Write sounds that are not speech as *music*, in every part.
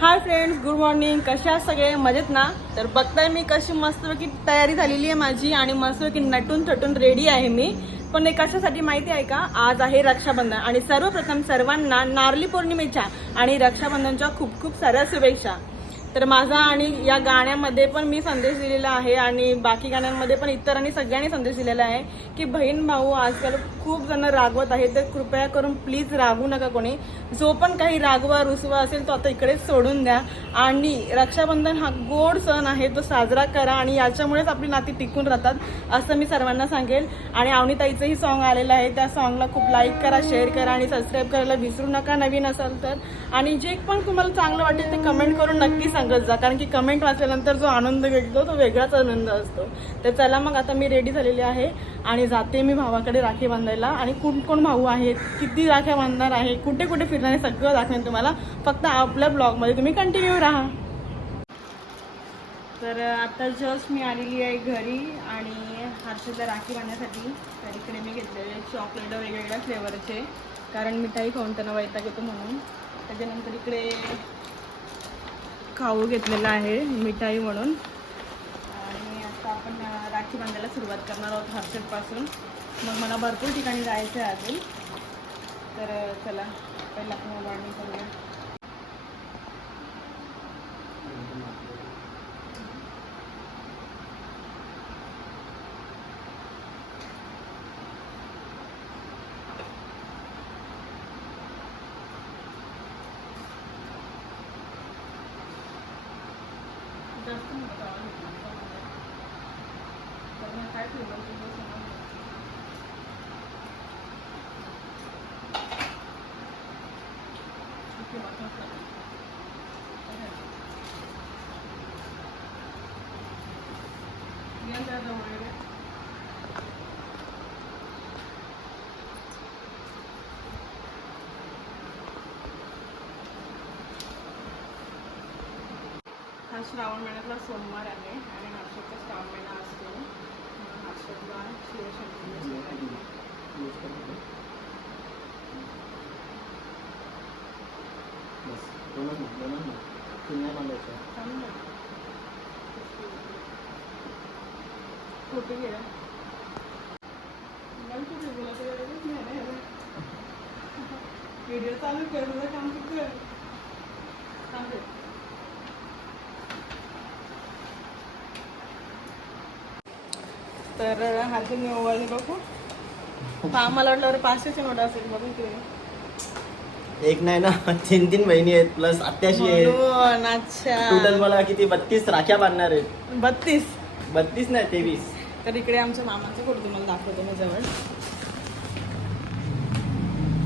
Hi friends good morning. कशा आहात सगळे? मजेत ना? तर बघताय मी कशी मस्तपैकी तयारी झालेली आहे माझी आणि मस्तपैकी नटून थटून रेडी आहे मी. पण हे कशासाठी माहिती आहे का? आज आहे रक्षाबंधन आणि सर्वप्रथम सर्वांना नारली पौर्णिमेच्या आणि रक्षाबंधनच्या खूप खूप साऱ्या शुभेच्छा. तर माझा आणि या गाण्यामध्ये पण मी संदेश दिलेला आहे आणि बाकी गाण्यांमध्ये पण इतरांनी सगळ्यांनी संदेश दिलेला आहे की बहीण भाऊ आजकाल खूप जण रागवत आहेत तर कृपया करून प्लीज रागू नका कोणी. जो पण काही रागवा रुसवा असेल तो आता इकडेच सोडून द्या. आणि रक्षाबंधन हा गोड सण आहे तो साजरा करा आणि याच्यामुळेच आपली नाती टिकून राहतात असं मी सर्वांना सांगेल. आणि आवनीताईचंही सॉन्ग आलेलं आहे त्या सॉन्गला खूप लाईक करा शेअर करा आणि सबस्क्राईब करायला विसरू नका नवीन असाल तर. आणि जे पण तुम्हाला चांगलं वाटेल ते कमेंट करून नक्की सांगत जा कारण की कमेंट वाचल्यानंतर जो आनंद भेटतो तो वेगळाच आनंद असतो. तर चला मग आता मी रेडी झालेली आहे आणि जाते मी भावाकडे राखी बांधायला. आणि कोण कोण भाऊ आहेत? किती राख्या बांधणार आहे? कुठे कुठे फिरणार आहे? सगळं दाखवेन तुम्हाला. फक्त आपल्या ब्लॉगमध्ये तुम्ही कंटिन्यू राहा. तर आता जस्ट मी आलेली आहे घरी आणि हर्षदला राखी बांधण्यासाठी. तर इकडे मी घेतलेले चॉकलेट वेगवेगळ्या फ्लेवरचे कारण मिठाई खाऊन त्यांना वैताग येतो म्हणून. त्याच्यानंतर इकडे खाऊ घेतलेला आहे मिठाई म्हणून. आणि आता आपण राखी बांधायला सुरुवात करणार आहोत हर्षदपासून. मग मला भरपूर ठिकाणी जायचं आहे अजून. तर चला पहिला आपण उभारणी करूया जास्त मोठा आवाज येतो ना. तर मग काय ठेवलं तुझं समोर? इथे बघावंच लागेल. बघा. या जरा जवळ ये रे. हा श्रावण महिन्यातला सोमवार आहे आणि हर्षदचा श्रावण महिना असतो. म्हणून हर्षदला शिवशंकरी बस. दोनच ना दोनच ना तीन नाही बांधायचं कुठे गेला कुठे बोला व्हिडिओ चालू कर काम कर सांगते तर हाती मी ओवाळली बघू. पा मला वाटलं पाचशेचे नोट असेल बघू तू एक नाही ना तीन तीन बहिणी आहेत प्लस म्हणून टोटल मला किती बत्तीस राख्या बांधणार आहेत. बत्तीस? बत्तीस नाही तेवीस. तर इकडे आमच्या मामाचा फोटो तुम्हाला दाखवतो मी जवळ.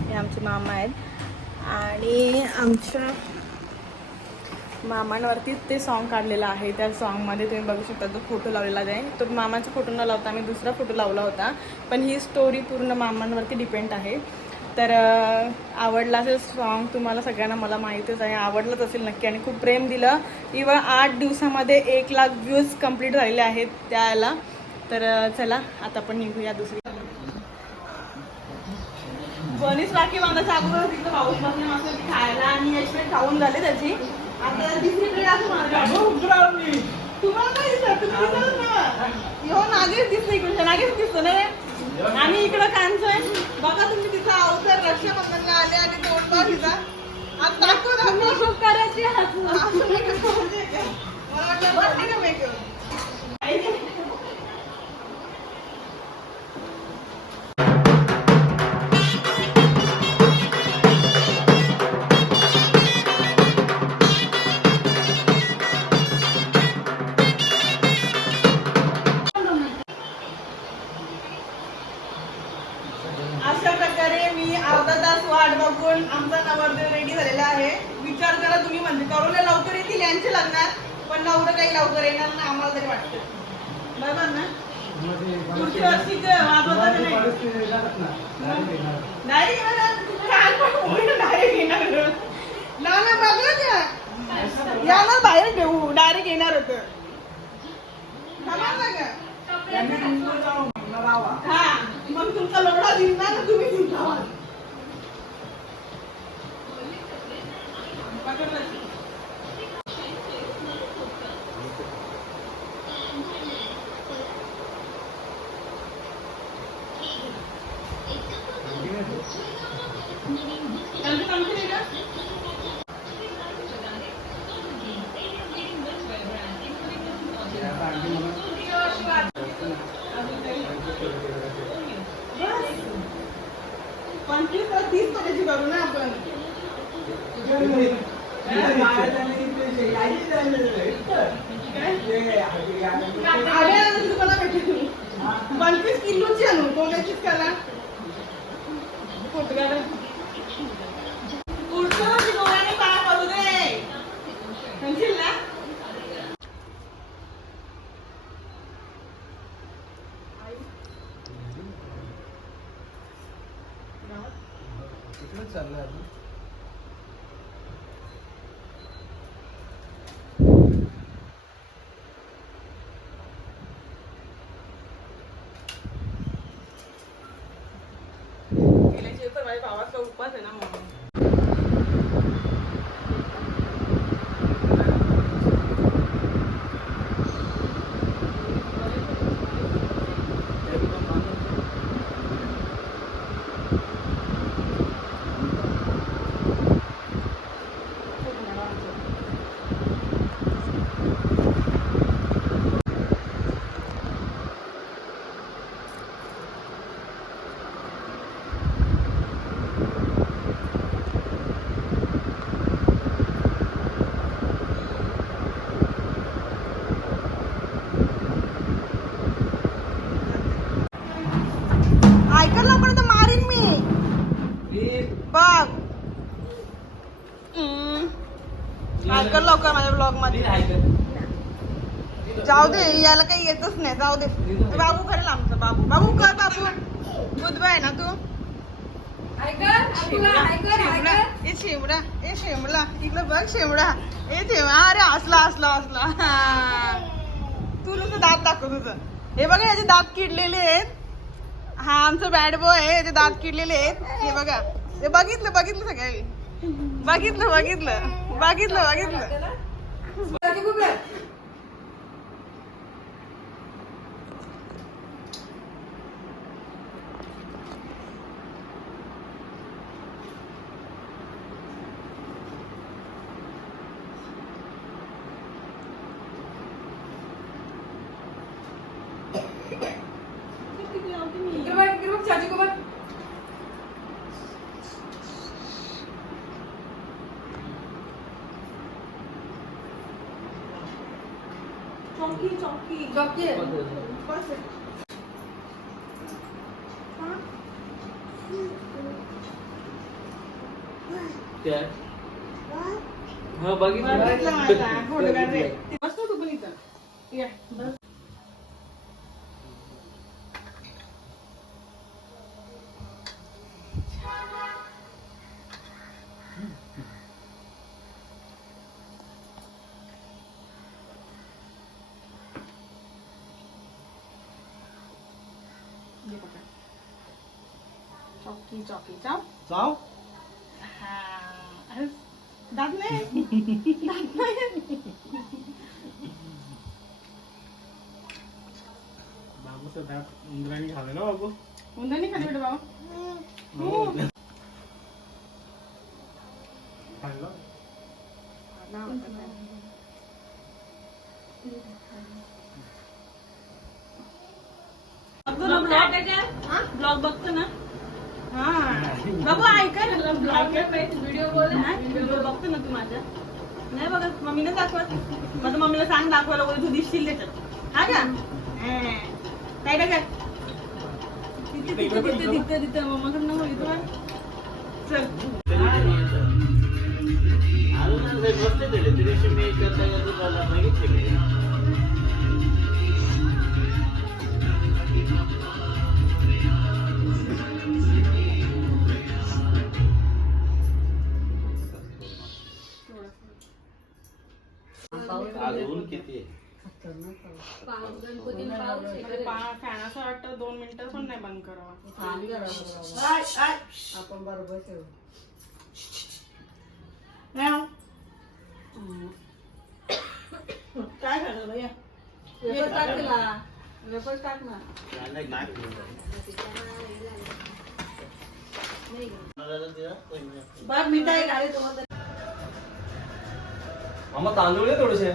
हे आमचे मामा आहेत. आणि आमच्या मामांवरतीच ते सॉन्ग काढलेलं आहे. त्या सॉन्गमध्ये तुम्ही बघू शकता जो फोटो लावलेला आहे. तो मामाचा फोटो न लावता आम्ही दुसरा फोटो लावला होता. पण ही स्टोरी पूर्ण मामांवरती डिपेंड आहे. तर आवडला असेल सॉन्ग तुम्हाला सगळ्यांना मला माहीतच आहे. आवडलंच असेल नक्की. आणि खूप प्रेम दिलं. इवन आठ दिवसामध्ये एक लाख व्ह्यूज कंप्लीट झालेले आहेत त्याला. तर चला आता आपण निघूया दुसरी. बनीच राखी बांधायच्या अगोदर तिथं पाऊस बसले मस्त खायला आणि खाऊन झाले त्याची. आता प्लेट असं मारली. तुम्हाला काय दिसत तुम्ही दिसतच नाही. हो नागेश दिसतो इकडे नागेश दिसतो ना रे? आणि इकडं कांचय बघा तुम्ही तिथं अवसर रक्षाबंधनला आले आणि दोन बार तिचा आज दाखव दाखव करायची असं makeup करून दे का? मला वाटलं बरं का makeup? बघून आमचा नवरदेव रेडी झालेला आहे. विचार करा तुम्ही म्हणजे. करोना लवकर येतील यांचे लग्नात पण नवरं काही लवकर येणार नाही आम्हाला तरी वाटतं. बरोबर ना? वर्षी नाही? डायरेक्ट येणार. डायरेक्ट ना ना. बघलं याला बाहेर घेऊ डायरेक्ट येणार होतं. हा मग तुमचा लोढा दिसला ना तुम्ही Gracias. तिकडेच चाललंय गेल्याची पण माझ्या भावाचा उपास आहे ना म्हणून ऐकल लवकर तर मारीन मी बघ हम्म. ऐकल लवकर माझ्या ब्लॉगमध्ये जाऊ दे याला काही येतच नाही जाऊ दे. बाबू करेल आमचा बाबू. बाबू कर बाबू. बुधबा आहे ना तू? ए शिमला. ए शिमला इकडं बघ शिमला. ए तेव्हा अरे हसला हसला हा. तू नुसतं दात दाखव तुझं. हे बघा याचे दात किडलेले आहेत. हा आमचं बॅड बॉय आहे. याचे दात किडलेले आहेत. हे बघा. हे बघितलं बघितलं सगळ्यांनी. बघितलं बघितलं. बघितलं बघितलं. चौकी चौकी. हा? हा बघितलं मला, फोटो काढ रे. बघितलं बस ना तू पण इथं ये, बस. ये पकड. चाव जाऊ हा अरे, दात नाही दात नाही बाबूचं दात उंदराने खाल्लं ना बाबू उंदर नाही खाली बेटा बाबा हो. खाल्लं ब्लॉग बघतो ना बाबू ऐका ना. ब्लॉग व्हिडिओ बोल व्हिडिओ बघतो ना तू माझा. नाही बघत? मम्मीने दाखवत. माझं मम्मीला सांग दाखवायला बोल तू दिसशील त्याच्यात हा का? काय काय काय तिथे तिथे तिथे तिथे तिथे मम्माकडनं बोलितो चल. फॅन असं वाटतं दोन मिनिटं पण नाही बंद करावा आपण बरोबर ठेवू म्याव. काय झालं भैया वेपर टाक तिला वेपर टाक ना बघ मिठाई घाले तुम्हाला मग तांदूळ आहे थोडेसे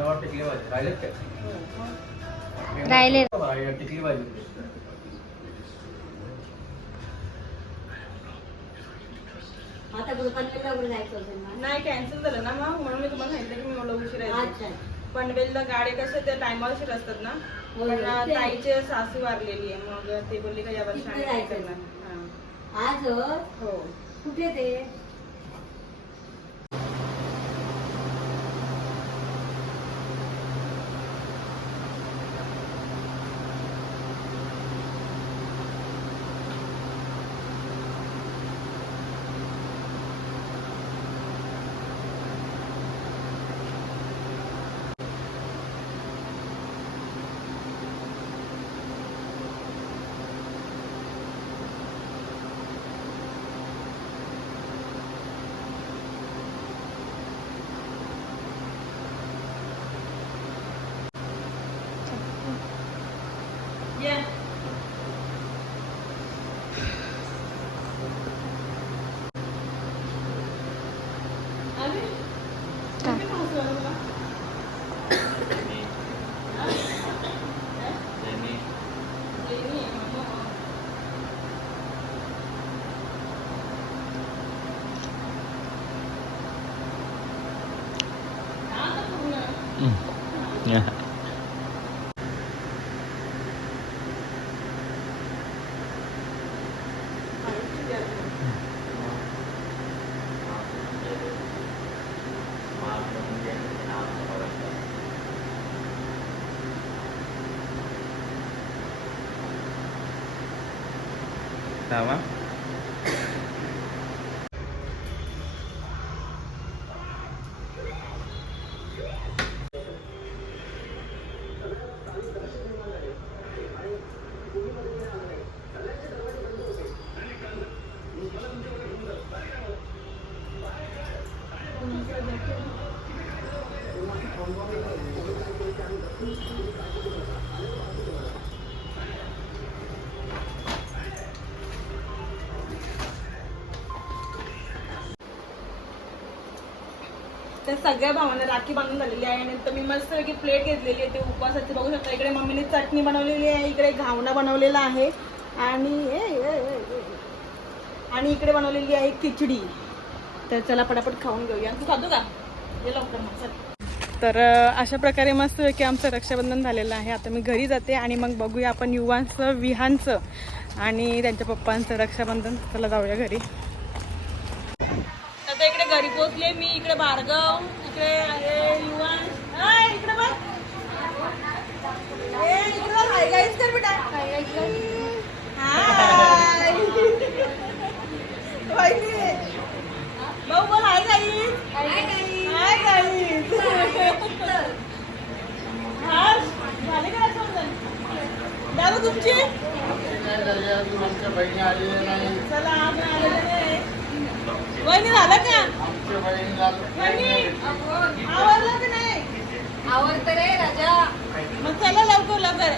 मला टिकली भाजी राहिलेत काय राहिले. टिकली आता पनवेलला वगैरे जायचं असेल ना नाही कॅन्सल झालं ना मग म्हणून मी तुम्हाला सांगितलं की मी एवढं उशीर आहे अच्छा पनवेलला गाडी कसे ते टायमावर उशीर असतात ना हो, पण. ते- ताईचे सासू वारलेली आहे मग ते बोलले का या वर्षी इथे आम्ही काय जायचं. करणार हा. आज हो कुठे ते ये आली? किती पाऊस झाला तुला? त्यांनी जेनी आहे, मम्मा. हा, आता पूर्ण. Tama? त्या सगळ्या भावांना राखी बांधून झालेली आहे. नंतर मी मस्त की प्लेट घेतलेली आहे. ते उपवासाची बघू शकता. इकडे मम्मीने चटणी बनवलेली आहे. इकडे घावणा बनवलेला आहे. आणि आणि इकडे बनवलेली आहे खिचडी. तर चला पटापट खाऊन घेऊया. तू खातो का? ये लवकर मग चल. तर अशा प्रकारे मस्त की आमचं रक्षाबंधन झालेलं आहे. आता मी घरी जाते आणि मग बघूया आपण युवांचं विहांचं आणि त्यांच्या पप्पांचं रक्षाबंधन. चला जाऊया घरी आता इकडे घरी पोहोचले मी इकडे भार्गव इकडे आहे युवान. इकडे बघ. इकडे बघ, हाय गाईस कर बेटा. हाय वहिनी. भाऊ बोल. हाय गाईस हाय गाईस हा, झाले का रक्षाबंधन दादा तुमची? चला आलेले. वहिनी झालं का? आवडतं रे राजा. मग चला लवकर लवकर.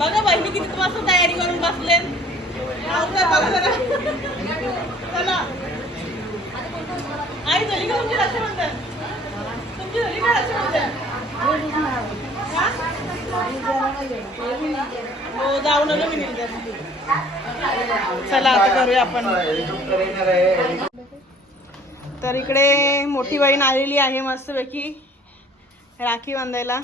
बघा बहिणी किती वाजता तयारी करून बसले. लवकर बघा जरा. चला. आई झाली का तुमची रक्षाबंधन? तुमची झाली का रक्षाबंधन? हा? जाऊन आलो मी. चला आता करूया आपण. हेलिकॉप्टर येणार आहे तर इकडे मोठी बहीण आलेली आहे मस्तपैकी. राखी बांधायला.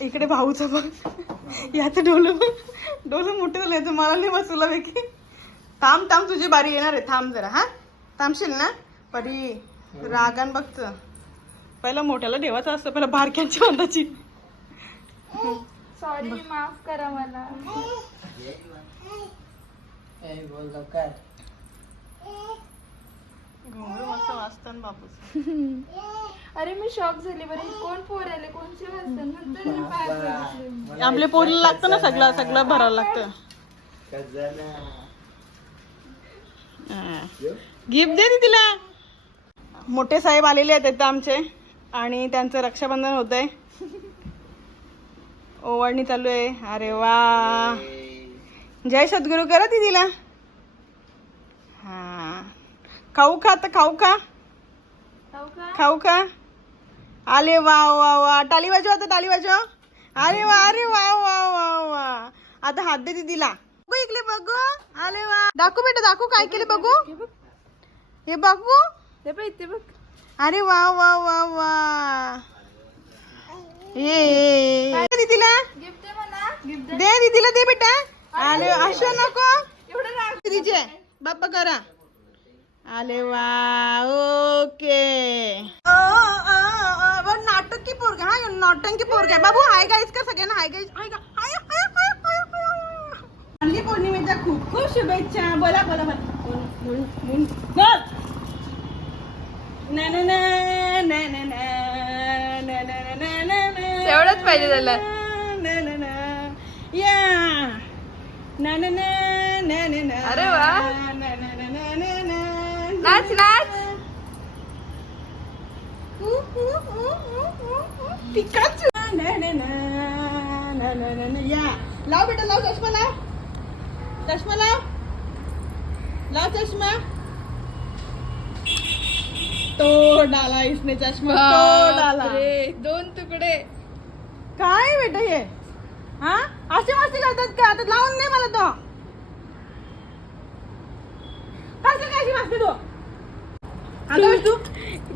इकडे भाऊचं बघ याचं डोलं. डोलं मोठं झालं याचं मला नाही बसवलं पैकी थांब थांब तुझी बारी येणार आहे. थांब जरा हा? थांबशील ना? परी रागान बघच पहिला मोठ्याला ठेवायचं असतं पहिला बारक्यांची बांधाची सॉरी माफ करा मला. *laughs* मस्त बापूस. *laughs* अरे मी शॉक झाली बरे. कोण पोर आले कोणचे बघितले आपल्या पोरीला लागतं ना सगळं सगळं भरावं लागतं. गिफ्ट दे तिला. मोठे साहेब आलेले आहेत इथं आमचे. आणि त्यांचं रक्षाबंधन होत आहे *laughs* ओवाळणी चालू आहे. अरे वा. जय सद्गुरू करा ती तिला. हा. खाऊ का आता खाऊ का खाऊ का आले वा वा वा. टाली वाजव आता टाली वाजव. अरे वा अरे वा वा वा वा. आता हात दे दिला बघू इकडे बघू. आले वा. दाखवू बेटा दाखवू काय केले बघू. हे बघू. ते बघ. अरे वा वा वा वा. ये. ये दीदीला दे दीदीला दे बेटा. आले अशा नको एवढं बाप्पा करा आले वा ओके नाटकी पोरग हा नॉटंकी पोरग आहे बाबू हाय गाईज का सगळ्यांना हाय गाईज हाय का हाय पौर्णिमेच्या खूप खूप शुभेच्छा बोला बोला बोला एवढंच पाहिजे त्याला या अरे वा. ना ना ना ना ना ना नाच नाच पिकाचू या लाव बेटा लाव चष्मा लाव चष्मा लाव लाव चष्मा तो डाला इसने चष्मा तो डाला बापरे, दोन तुकडे काय बेटा हे हा? असे मस्ती करतात का? आता लावून नाही मला तो. कसलं काय अशी मस्ती तू? आता बस तू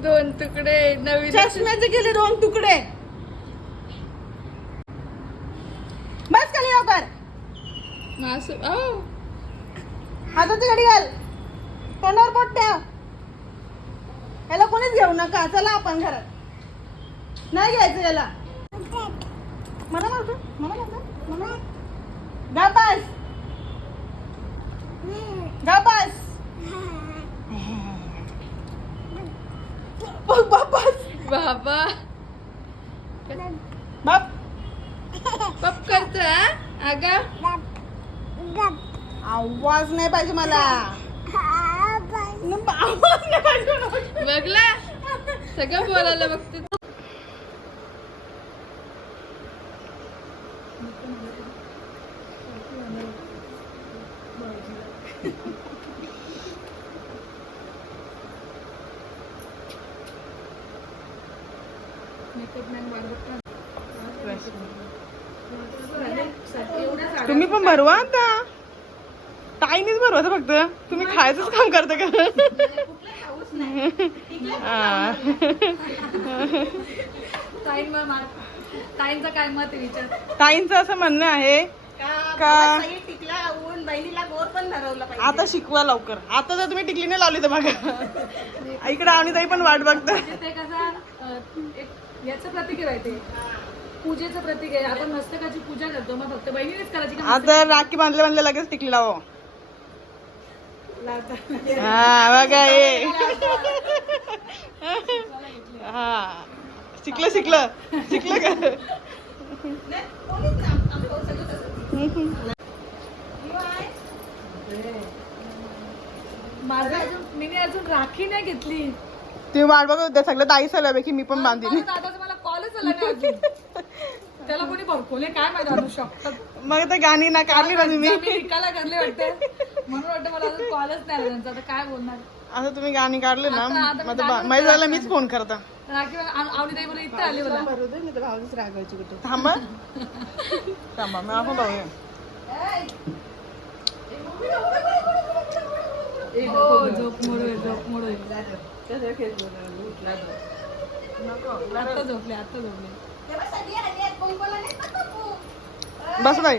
दोन तुकडे नवीन चष्म्याचे केले दोन तुकडे. बस खाली लवकर. मासू ओ. हाताची घडी घाल. तोंडावर बोट ठेव. याला कोणीच घेऊ नका. चला आपण घरात. नाही घ्यायचं याला. मला मारतो मला मारतो मला गापास गापास बापास बाबा बाप पप करतो अगा आवाज नाही पाहिजे मला आवाज नाही पाहिजे. बघला सगळं बोलायला बघते तुम्ही पण भरवा आता. ताईनीच भरवा फक्त. तुम्ही खायचंच काम करता का? काय मत आहे विचार? ताईंचं असं म्हणणं आहे का आता शिकवा लवकर. आता जर तुम्ही टिकली नाही लावली तर बघा. इकडे आणि ताई पण वाट बघता याचं प्रतीक आहे ते. पूजेचं प्रतीक आहे. आपण मस्तकाची पूजा करतो. मग फक्त बहिणीनेच करायची का? आता राखी बांधले बांधले लगेच टिकली लावा. हा बघा ये हा. शिकलं शिकलं. शिकलं का? माझं अजून मी अजून राखी नाही घेतली. तुम्ही वाट होते. सगळं ताई सगळं की मी पण बांधीन. दादाचं मला कॉलच आला नाही त्याला कोणी भरकोले काय माहिती आणू शकतात? मग तर गाणी ना काढली ना तुम्ही. मी विकायला करले वाटते. म्हणून वाटतं मला अजून कॉलच नाही आला त्यांचा. आता काय बोलणार? आता तुम्ही गाणी काढले ना आता- आता मग मी माहिती झालं मीच फोन करता राखी आवडी ताई इथं आली मला थांबा थांबा. मग आपण बघूया. हो झोप मोड झोप मोड. होईल आता झोपले आता झोपले. बस बाई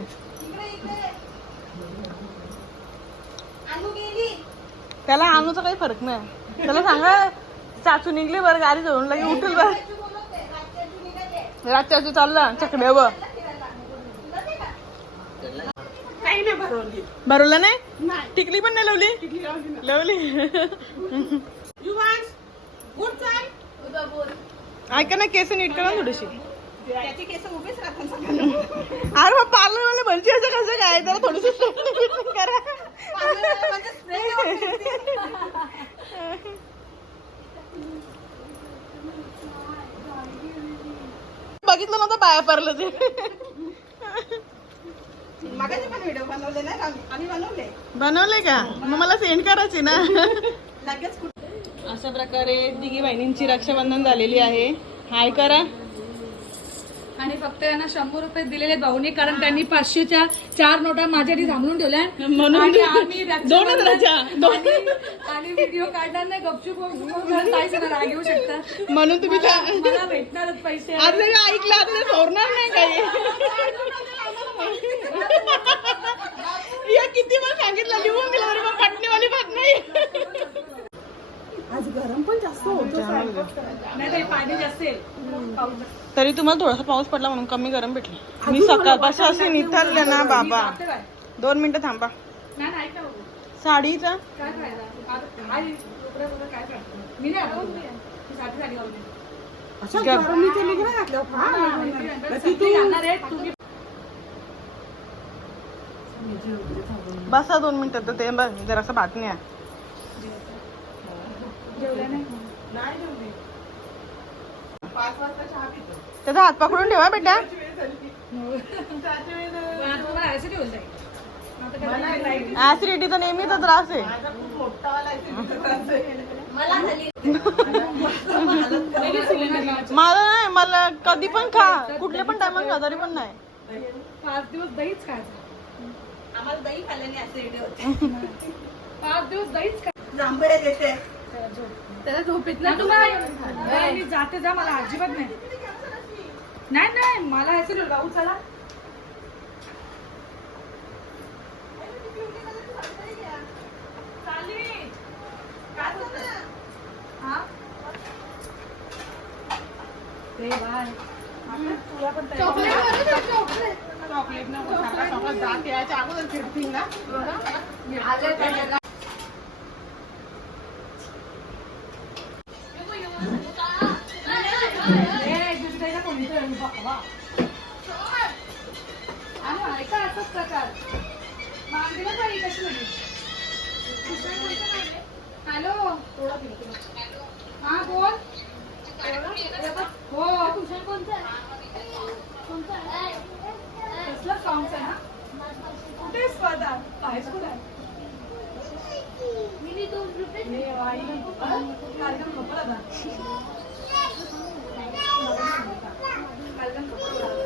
त्याला आणूचा काही फरक नाही. त्याला सांगा चाचू निघली बरं गाडी जळून लगे उठेल बरं. रातच्या चालला चकड्यावर. भरवलं नाही? टिकली पण नाही लावली? लावली. ऐका ना केस नीट करा थोडीशी. *laughs* अरे मग पार्लर वाले भलची असं कसं काय? त्याला थोडस *laughs* करा. बघितलं नव्हतं पाया पडलं ते मागाचे पण व्हिडिओ बनवले ना आम्ही बनवले. बनवले का? मग मला सेंड करायचे ना. लगेच कुठे? अशा प्रकारे तिघी बहिणींची रक्षाबंधन झालेली आहे. हाय करा. आणि फक्त यांना शंभर रुपये दिलेले भाऊनी कारण त्यांनी पाचशेच्या चार नोटा माझ्यासाठी थांबून ठेवल्या. म्हणून आणि आम्ही दोन हजाराच्या आणि- व्हिडिओ काढणार नाही गपचूप राग शकता. म्हणून तुम्ही मला भेटणारच पैसे. जरी ऐकलं ते सोडणार नाही काही. या किती सांगितलं? लिहून पटणीवाली बात नाही. आज गरम पण जास्त नाही नाही पाणी जास्त आहे पाऊस तरी तुम्हाला थोडासा पाऊस पडला म्हणून कमी गरम भेटलं. मी सकाळपासून असे निथरले ना बाबा? दोन मिनिटं थांबा. साडीचा? बसा दोन मिनिटं तर ते बघ जरासं बातमी आहे. त्याचा हात पकडून ठेवा बेटा. पण आता तुम्हाला ऍसिड होईल जाईल. आता काय नाही. ऍसिडिटीचा नेहमीचा त्रास आहे. मला नाही. मला कधी पण खा. कुठल्या पण टायमात खा तरी पण नाही. पाच दिवस दहीच खायचं. आम्हाला दही खाल्ल्याने ऍसिडिटी पाच दिवस दहीच खायचं जांभळे देते. त्याला मी जाते जा मला अजिबात नाही. नाही नाही मला होईल भाऊ चला? हा? चॉकलेट साखर चॉकलेट. जात अगोदर फिरतील ना ए, दुसऱ्याला कोणीतरी आणि बघवा. आणि ऐका असंच प्रकार मागेला बाई कशी म्हणे दुसरं कोणतं पाहिजे? हॅलो हा बोल हो ट्युशन कोणतं कसलं सॉंग्स आहे ना कुठे स्पर्धा हायस्कूल आहे ए, बाई, कार्यक्रम नको दादा कार्यक्रम नको